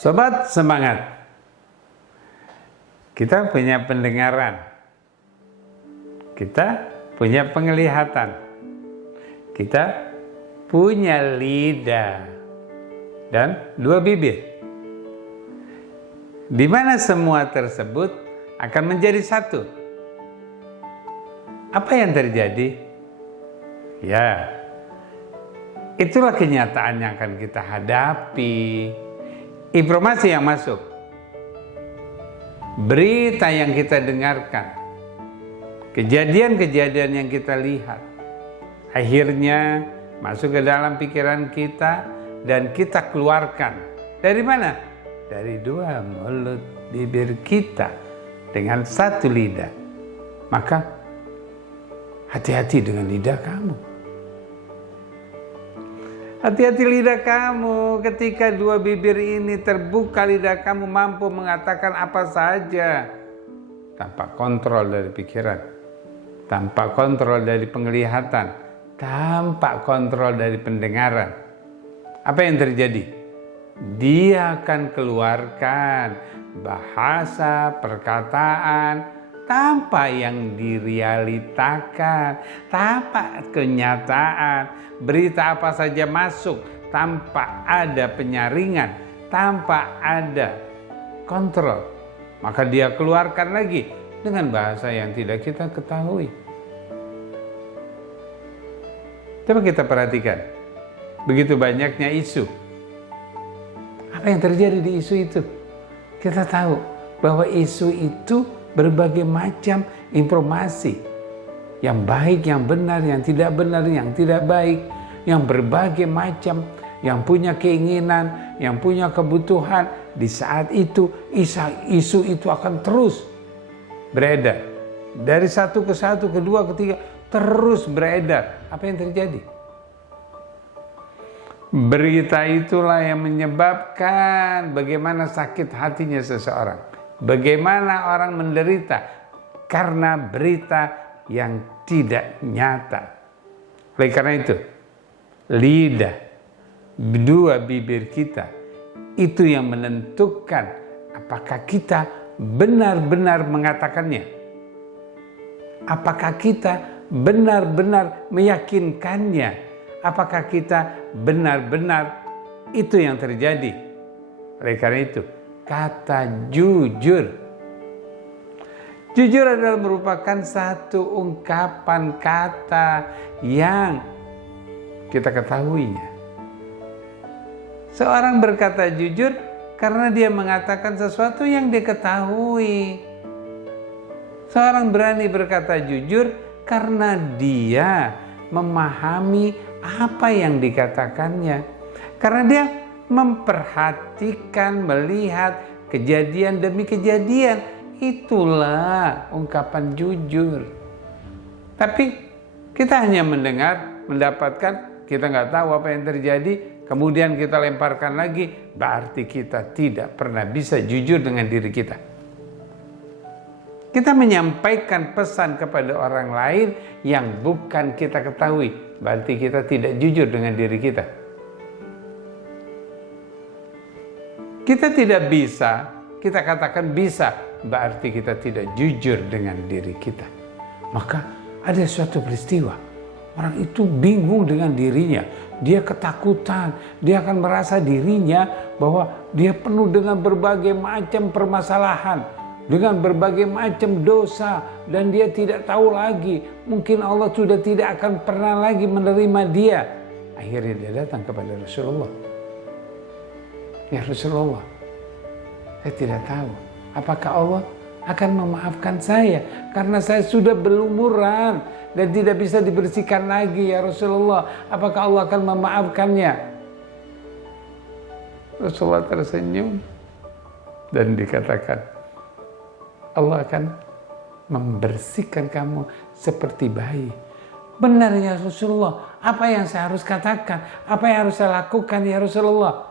Sobat semangat, kita punya pendengaran, kita punya penglihatan, kita punya lidah dan dua bibir. Di mana semua tersebut akan menjadi satu. Apa yang terjadi? Ya, itulah kenyataan yang akan kita hadapi. Informasi yang masuk, berita yang kita dengarkan, kejadian-kejadian yang kita lihat, akhirnya masuk ke dalam pikiran kita dan kita keluarkan. Dari mana? Dari dua mulut bibir kita dengan satu lidah. Maka hati-hati dengan lidah kamu. Hati-hati lidah kamu, ketika dua bibir ini terbuka, lidah kamu mampu mengatakan apa saja tanpa kontrol dari pikiran, tanpa kontrol dari penglihatan, tanpa kontrol dari pendengaran. Apa yang terjadi? Dia akan keluarkan bahasa, perkataan tanpa yang direalitakan, tanpa kenyataan. Berita apa saja masuk tanpa ada penyaringan, tanpa ada kontrol. Maka dia keluarkan lagi dengan bahasa yang tidak kita ketahui. Coba kita perhatikan, begitu banyaknya isu. Apa yang terjadi di isu itu? Kita tahu bahwa isu itu berbagai macam informasi, yang baik, yang benar, yang tidak benar, yang tidak baik, yang berbagai macam, yang punya keinginan, yang punya kebutuhan. Di saat itu isu itu akan terus beredar, dari satu ke satu, kedua, ketiga, terus beredar. Apa yang terjadi? Berita itulah yang menyebabkan bagaimana sakit hatinya seseorang, bagaimana orang menderita karena berita yang tidak nyata. Oleh karena itu, lidah, dua bibir kita, itu yang menentukan apakah kita benar-benar mengatakannya, apakah kita benar-benar meyakinkannya, apakah kita benar-benar itu yang terjadi. Oleh karena itu, kata jujur. Jujur adalah merupakan satu ungkapan kata yang kita ketahuinya. Seorang berkata jujur karena dia mengatakan sesuatu yang dia ketahui. Seorang berani berkata jujur karena dia memahami apa yang dikatakannya. Karena dia memperhatikan, melihat kejadian demi kejadian. Itulah ungkapan jujur. Tapi kita hanya mendengar, mendapatkan, kita nggak tahu apa yang terjadi, kemudian kita lemparkan lagi, berarti kita tidak pernah bisa jujur dengan diri kita. Kita menyampaikan pesan kepada orang lain yang bukan kita ketahui, berarti kita tidak jujur dengan diri kita. Kita tidak bisa, kita katakan bisa, berarti kita tidak jujur dengan diri kita. Maka ada suatu peristiwa, orang itu bingung dengan dirinya, dia ketakutan, dia akan merasa dirinya bahwa dia penuh dengan berbagai macam permasalahan, dengan berbagai macam dosa, dan dia tidak tahu lagi, mungkin Allah sudah tidak akan pernah lagi menerima dia. Akhirnya dia datang kepada Rasulullah. Ya Rasulullah, saya tidak tahu apakah Allah akan memaafkan saya karena saya sudah berumuran dan tidak bisa dibersihkan lagi, ya Rasulullah. Apakah Allah akan memaafkannya? Rasulullah tersenyum dan dikatakan, Allah akan membersihkan kamu seperti bayi. Benar ya Rasulullah, apa yang saya harus katakan? Apa yang harus saya lakukan ya Rasulullah?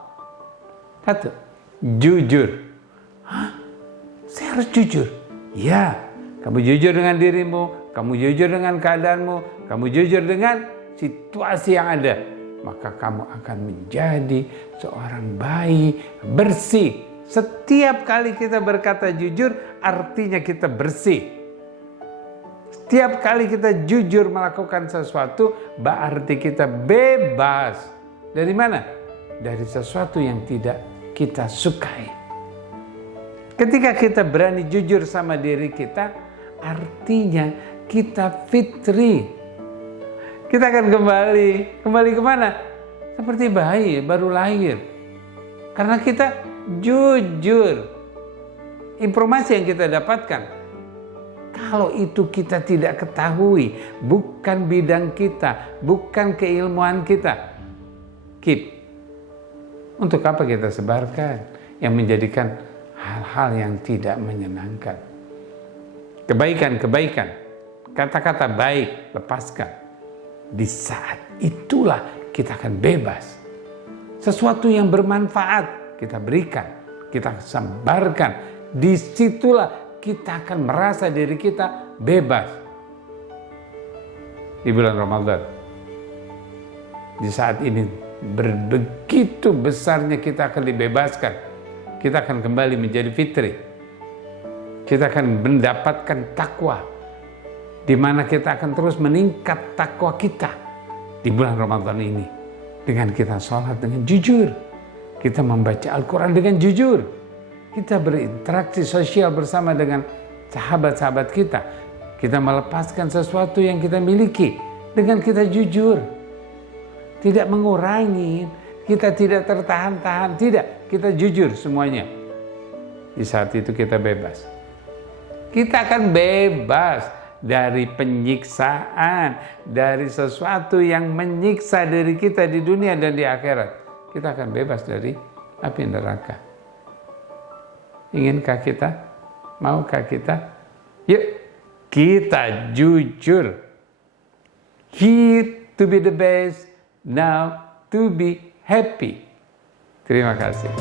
Satu, jujur. Hah? Saya harus jujur. Ya, kamu jujur dengan dirimu, kamu jujur dengan keadaanmu, kamu jujur dengan situasi yang ada. maka kamu akan menjadi seorang bayi bersih. Setiap kali kita berkata jujur, artinya kita bersih. Setiap kali kita jujur melakukan sesuatu, berarti kita bebas. Dari mana? Dari sesuatu yang tidak kita sukai. Ketika kita berani jujur sama diri kita, artinya kita fitri. Kita akan kembali kemana? Seperti bayi baru lahir. Karena kita jujur. Informasi yang kita dapatkan, kalau itu kita tidak ketahui, bukan bidang kita, bukan keilmuan kita, keep. Untuk apa kita sebarkan yang menjadikan hal-hal yang tidak menyenangkan? Kebaikan, kata-kata baik, lepaskan. Di saat itulah kita akan bebas. Sesuatu yang bermanfaat kita berikan, kita sebarkan. Disitulah kita akan merasa diri kita bebas. Di bulan Ramadan, di saat ini begitu besarnya kita akan dibebaskan. Kita akan kembali menjadi fitri. Kita akan mendapatkan takwa, di mana kita akan terus meningkat takwa kita di bulan Ramadan ini. Dengan kita sholat dengan jujur, kita membaca Al-Quran dengan jujur, kita berinteraksi sosial bersama dengan sahabat-sahabat kita. Kita melepaskan sesuatu yang kita miliki dengan kita jujur. Tidak mengurangi, kita tidak tertahan-tahan, tidak. Kita jujur semuanya. Di saat itu kita bebas. Kita akan bebas dari penyiksaan, dari sesuatu yang menyiksa diri kita di dunia dan di akhirat. Kita akan bebas dari api neraka. Inginkah kita? Maukah kita? Yuk, kita jujur. Here to be the best, now to be happy. Terima kasih.